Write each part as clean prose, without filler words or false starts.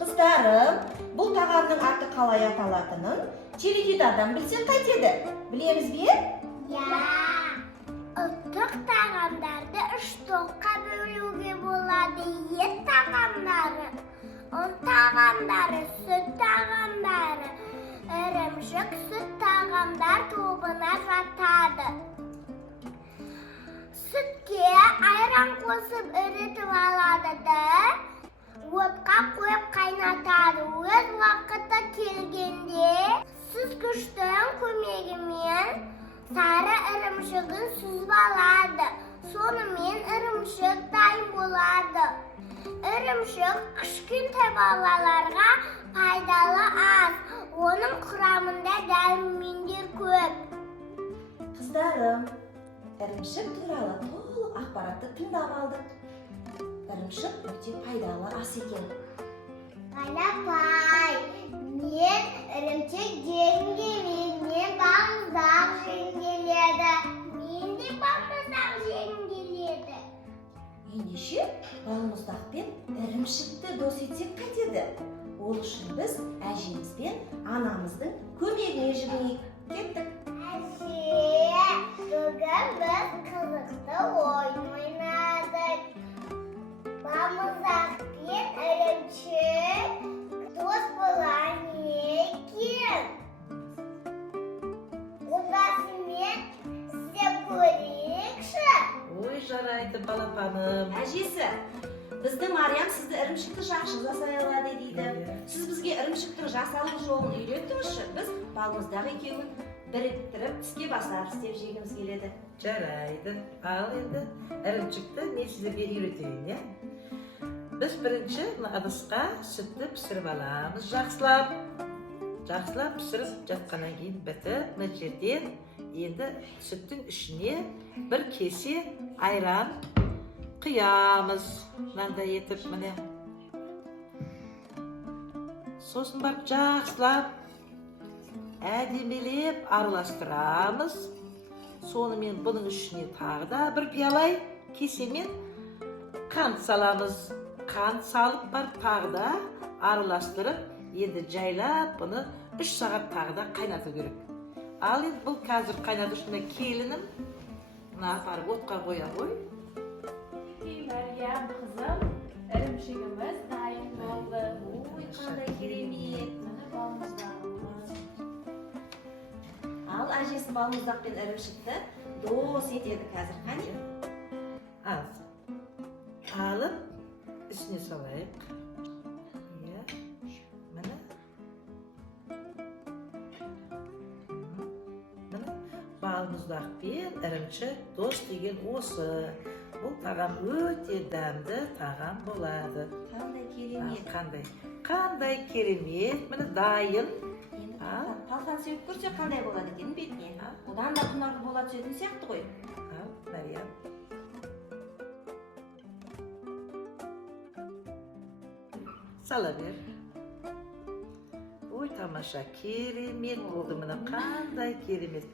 Kızlarım, bu tağamның аты қалай аталатынын теледидардан білсек қайтеді? Білеміз бе? Ya, ұлттық тағамдарды үш топқа бөлуге болады. Ет тағамдары, ұн тағамдары, сүт тағамдары, ірімшік, сүт тағамдар тобына жатады. Сүтке айран қосып ірітіп алады да, отқа қойып қайнатады. Өз уақыты келгенде сүзгіштің көмегімен сары ірімшігін сүзіп алады. Сонымен ірімшік дайын болады. Ірімшік кішкентай балаларға пайдалы аз. Оның құрамында дәрумендер көп. Қыздарым, ірімшік туралы толық ақпаратты тыңдап алдық. Ірімшік өте пайдалы ас екен. Апай, мен ірімшік жегім келмейді. Мен балмұздақ жегім келеді. Мен де балмұздақ жегім келеді. Ендеше балмұздақ пен ірімшікті дос етсек қайтеді? Ол үшін біз әжеміз бен анамыздың көмегіне жүгінейік. Кеттік. Әже, бүгін біз қызықты ойын ойнадық. Балмұздақ пен ірімшік дос болар екен. Отбасымен істеп көрейікші. Ой, жарайды балапаным. Әжесі, біздің Мариям сізді ірімшікті жақсы жасай алады дейді. Сіз бізге ірімшіктің жасалу жолын үйреттіңізші. Біз балмұздақ екеуін біріктіріп тіске басар істеп жегіміз келеді. Жарайды. Ал енді ірімшікті мен сіздерге үйретейін, иә? Біз бірінші ыдысқа сүтті пісіріп аламыз. Жақсылап пісіріп жатқаннан кейін бітіп, мына жерден енді сүттің ішіне бір кесе айран құямыз. Мынандай етіп, міне. Сосын барып жақсылап әдемелеп араластырамыз. Сонымен бұның ішіне тағы да бір пиалай кесемен қант саламыз. Қант салып барып тағы да араластырып, енді жайлап бұны 3 сағат тағы да қайнату керек. Ал енді бұл қазір қайнату үшін келінім мына апарып отқа қоя ғой. Мәриям қызым, ірімшігіміз дайын болды. Ой, қандай керемет. Міне балмұздағымыз. Ал әжесі балмұздақ пен ірімшікті дос етеді қазір. Қане? Алып үстіне салайық. Иә. Міне. Міне балмұздақ пен ірімшік дос деген осы. Бұл тағам өте дәмді тағам болады. Қандай керемет. Қандай керемет. Міне дайын. Енді талқан сеуіп көрсе қандай болады екен бетіне? Одан да құнарлы бола түсетін сияқты ғой. Ал, Мәриям. Сала бер. Ой, тамаша, керемет болды. Міне қандай керемет.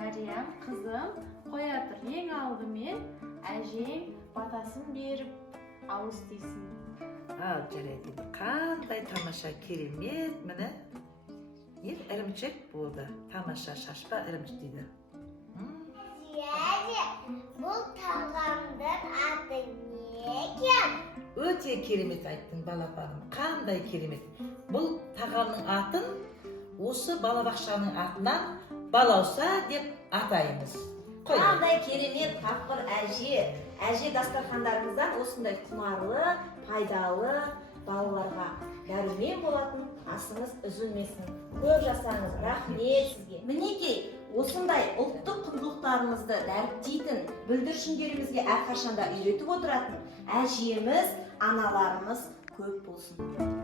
Мәриям қызым қоятыр. Ең алдымен әжем батасын беріп ауыз тисін. Ал жарайды. Қандай тамаша керемет, міне. Не ірімшік болды. Тамаша шашпа ірімшік дейді. Әже, бұл тағамдың аты не екен? Өте керемет айттың балапаным. Қандай керемет. Бұл тағамның атын осы балабақшаның атынан балауса деп атаймыз. Қой. Қандай керемет тапқыр әже. Әже дастархандарыңыздан осындай құнарлы, пайдалы балаларға дәрумен болатын асыңыз үзілмесін. Көп жасаңыз, рахмет сізге. Мінекей, осындай ұлттық құндылықтарымызды дәріптейтін, бүлдіршіндерімізге әрқашанда үйретіп отыратын әжеміз, аналарымыз көп болсын.